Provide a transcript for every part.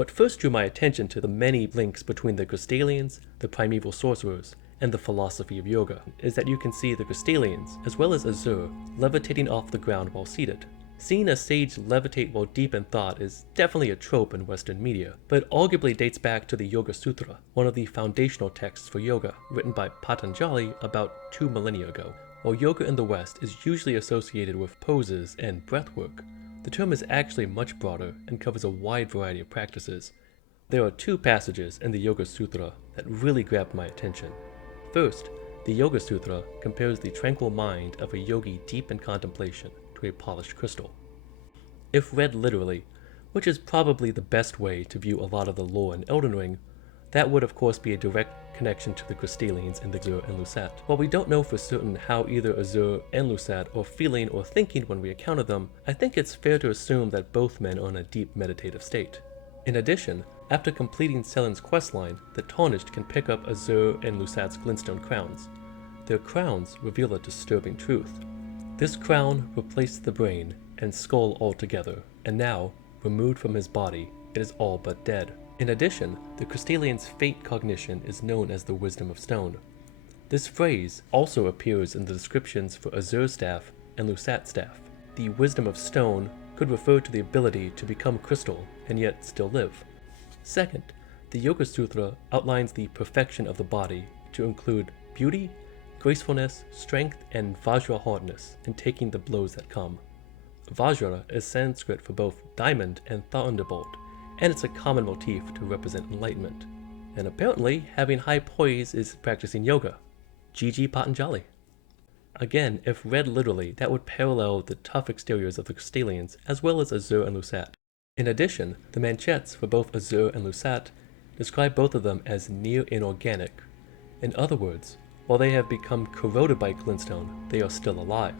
What first drew my attention to the many links between the Crystalians, the Primeval sorcerers, and the philosophy of yoga is that you can see the Crystalians, as well as Azur, levitating off the ground while seated. Seeing a sage levitate while deep in thought is definitely a trope in Western media, but it arguably dates back to the Yoga Sutra, one of the foundational texts for yoga, written by Patanjali about 2 millennia ago. While yoga in the West is usually associated with poses and breathwork, the term is actually much broader and covers a wide variety of practices. There are 2 passages in the Yoga Sutra that really grabbed my attention. First, the Yoga Sutra compares the tranquil mind of a yogi deep in contemplation to a polished crystal. If read literally, which is probably the best way to view a lot of the lore in Elden Ring, that would of course be a direct connection to the Crystalians and the Azur and Lusat. While we don't know for certain how either Azur and Lusat are feeling or thinking when we encounter them, I think it's fair to assume that both men are in a deep meditative state. In addition, after completing Sellen's questline, the Tarnished can pick up Azur and Lusat's Glintstone crowns. Their crowns reveal a disturbing truth. This crown replaced the brain and skull altogether, and now, removed from his body, it is all but dead. In addition, the Crystalians' fate cognition is known as the Wisdom of Stone. This phrase also appears in the descriptions for Azur's staff and Lusat's staff. The Wisdom of Stone could refer to the ability to become crystal and yet still live. Second, the Yoga Sutra outlines the perfection of the body to include beauty, gracefulness, strength, and vajra hardness in taking the blows that come. Vajra is Sanskrit for both diamond and thunderbolt, and it's a common motif to represent enlightenment. And apparently, having high poise is practicing yoga. GG Patanjali. Again, if read literally, that would parallel the tough exteriors of the Crystalians as well as Azur and Lusat. In addition, the manchettes for both Azur and Lusat describe both of them as near inorganic. In other words, while they have become corroded by Glintstone, they are still alive.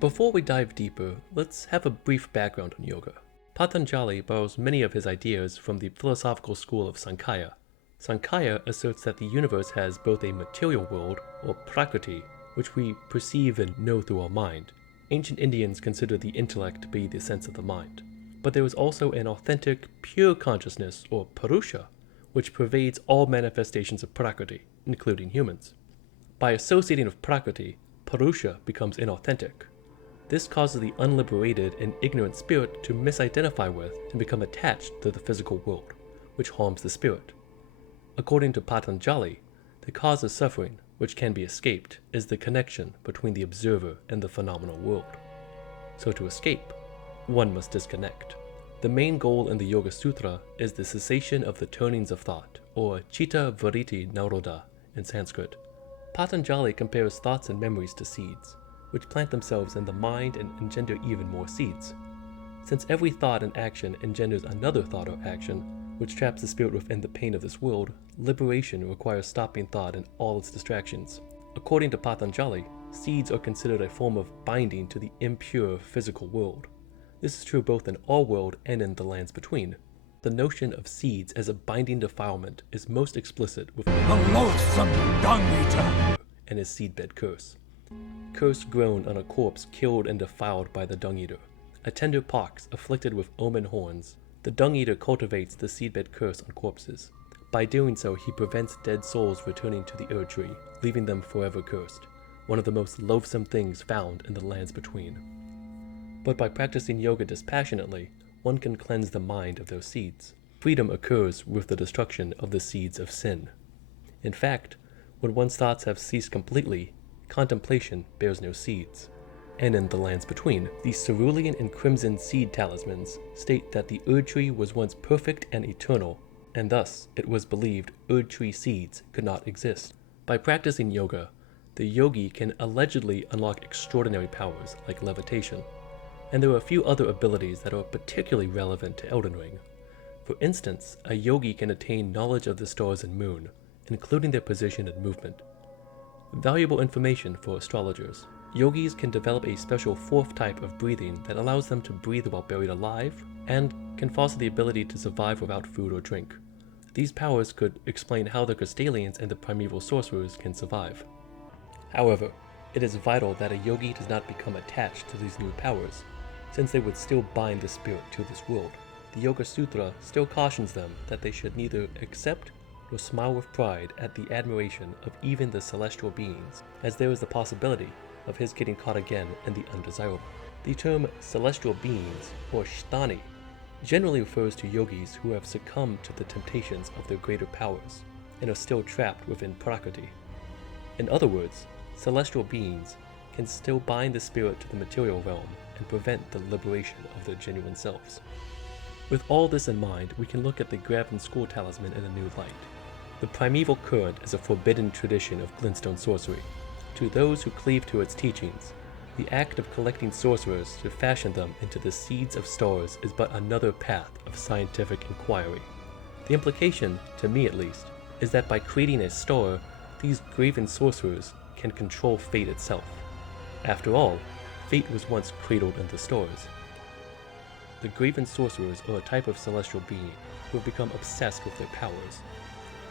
Before we dive deeper, let's have a brief background on yoga. Patanjali borrows many of his ideas from the philosophical school of Sankhya. Sankhya asserts that the universe has both a material world, or prakriti, which we perceive and know through our mind. Ancient Indians consider the intellect to be the sense of the mind. But there is also an authentic, pure consciousness, or purusha, which pervades all manifestations of prakriti, including humans. By associating with prakriti, purusha becomes inauthentic. This causes the unliberated and ignorant spirit to misidentify with and become attached to the physical world, which harms the spirit. According to Patanjali, the cause of suffering, which can be escaped, is the connection between the observer and the phenomenal world. So to escape, one must disconnect. The main goal in the Yoga Sutra is the cessation of the turnings of thought, or chitta vritti nirodha in Sanskrit. Patanjali compares thoughts and memories to seeds, which plant themselves in the mind and engender even more seeds. Since every thought and action engenders another thought or action, which traps the spirit within the pain of this world, liberation requires stopping thought and all its distractions. According to Patanjali, seeds are considered a form of binding to the impure physical world. This is true both in our world and in the lands between. The notion of seeds as a binding defilement is most explicit with the loathsome dung eater and his seedbed curse. Curse grown on a corpse killed and defiled by the dung eater. A tender pox afflicted with omen horns. The dung eater cultivates the seedbed curse on corpses. By doing so, he prevents dead souls returning to the Erd tree, leaving them forever cursed, one of the most loathsome things found in the lands between. But by practicing yoga dispassionately, one can cleanse the mind of those seeds. Freedom occurs with the destruction of the seeds of sin. In fact, when one's thoughts have ceased completely, contemplation bears no seeds. And in the lands between, the cerulean and crimson seed talismans state that the Erd tree was once perfect and eternal, and thus it was believed Erd tree seeds could not exist. By practicing yoga, the yogi can allegedly unlock extraordinary powers like levitation. And there are a few other abilities that are particularly relevant to Elden Ring. For instance, a yogi can attain knowledge of the stars and moon, including their position and movement. Valuable information for astrologers. Yogis can develop a special fourth type of breathing that allows them to breathe while buried alive, and can foster the ability to survive without food or drink. These powers could explain how the Crystalians and the Primeval sorcerers can survive. However, it is vital that a yogi does not become attached to these new powers, since they would still bind the spirit to this world. the Yoga Sutra still cautions them that they should neither accept nor smile with pride at the admiration of even the celestial beings, as there is the possibility of his getting caught again in the undesirable. The term celestial beings, or sthani, generally refers to yogis who have succumbed to the temptations of their greater powers and are still trapped within prakriti. In other words, celestial beings can still bind the spirit to the material realm and prevent the liberation of their genuine selves. With all this in mind, we can look at the Graven school talisman in a new light. The primeval current is a forbidden tradition of Glintstone sorcery. To those who cleave to its teachings, the act of collecting sorcerers to fashion them into the seeds of stars is but another path of scientific inquiry. The implication, to me at least, is that by creating a star, these Graven sorcerers can control fate itself. After all, fate was once cradled in the stars. The Graven sorcerers are a type of celestial being who have become obsessed with their powers.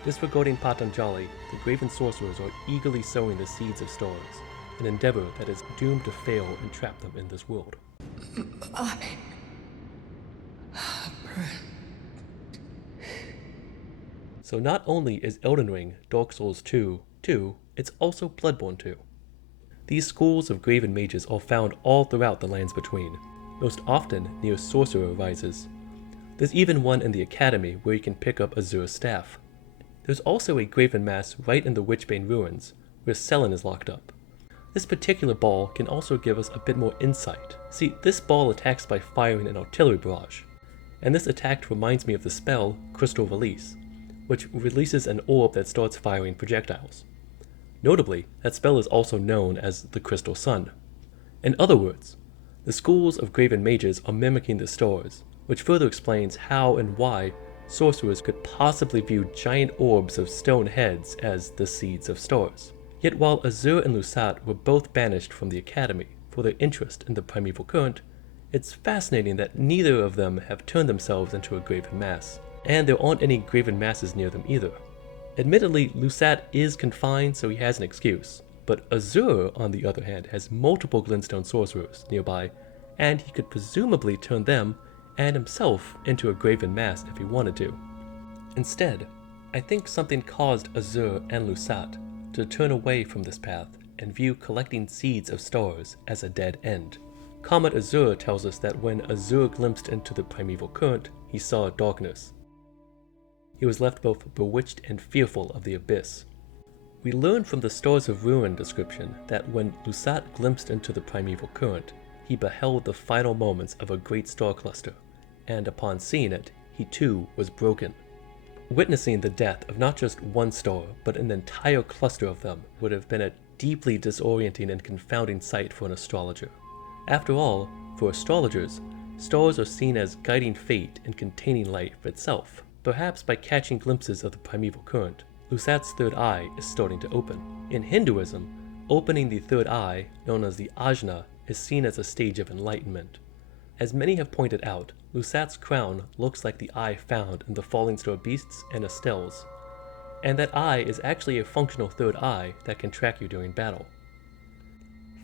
Disregarding Patanjali, the Graven sorcerers are eagerly sowing the seeds of stars, an endeavor that is doomed to fail and trap them in this world. So not only is Elden Ring Dark Souls 2, it's also Bloodborne 2. These schools of Graven mages are found all throughout the lands between, most often near sorcerer rises. There's even one in the academy where you can pick up Azur's staff. There's also a Graven mass right in the Witchbane ruins, where Sellen is locked up. This particular ball can also give us a bit more insight. See, this ball attacks by firing an artillery barrage, and this attack reminds me of the spell Crystal Release, which releases an orb that starts firing projectiles. Notably, that spell is also known as the Crystal Sun. In other words, the schools of Graven mages are mimicking the stars, which further explains how and why sorcerers could possibly view giant orbs of stone heads as the seeds of stars. Yet while Azur and Lusat were both banished from the academy for their interest in the primeval current, it's fascinating that neither of them have turned themselves into a Graven mass, and there aren't any Graven masses near them either. Admittedly, Lusat is confined, so he has an excuse, but Azur, on the other hand, has multiple Glintstone sorcerers nearby, and he could presumably turn them and himself into a Graven mass if he wanted to. Instead, I think something caused Azur and Lusat to turn away from this path and view collecting seeds of stars as a dead end. Comet Azur tells us that when Azur glimpsed into the primeval current, he saw darkness. He was left both bewitched and fearful of the abyss. We learn from the Stars of Ruin description that when Lusat glimpsed into the primeval current, he beheld the final moments of a great star cluster, and upon seeing it, he too was broken. Witnessing the death of not just one star, but an entire cluster of them would have been a deeply disorienting and confounding sight for an astrologer. After all, for astrologers, stars are seen as guiding fate and containing life itself. Perhaps by catching glimpses of the primeval current, Lusat's third eye is starting to open. In Hinduism, opening the third eye, known as the ajna, is seen as a stage of enlightenment. As many have pointed out, Lusat's crown looks like the eye found in the falling star beasts and Estelles, and that eye is actually a functional third eye that can track you during battle.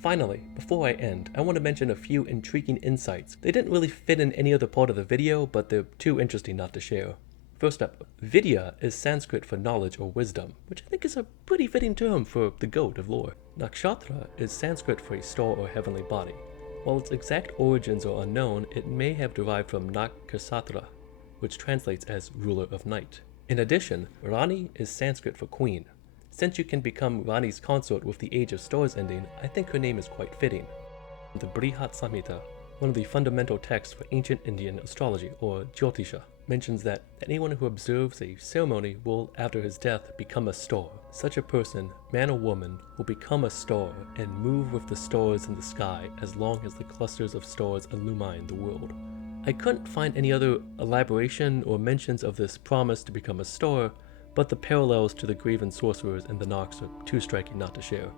Finally, before I end, I want to mention a few intriguing insights. They didn't really fit in any other part of the video, but they're too interesting not to share. First up, Vidya is Sanskrit for knowledge or wisdom, which I think is a pretty fitting term for the goat of lore. Nakshatra is Sanskrit for a star or heavenly body. While its exact origins are unknown, it may have derived from Nakshatra, which translates as ruler of night. In addition, Rani is Sanskrit for queen. Since you can become Rani's consort with the Age of Stars ending, I think her name is quite fitting. The Brihat Samhita, one of the fundamental texts for ancient Indian astrology, or Jyotisha, mentions that anyone who observes a ceremony will, after his death, become a star. Such a person, man or woman, will become a star and move with the stars in the sky as long as the clusters of stars illumine the world. I couldn't find any other elaboration or mentions of this promise to become a star, but the parallels to the Graven sorcerers and the Nox are too striking not to share.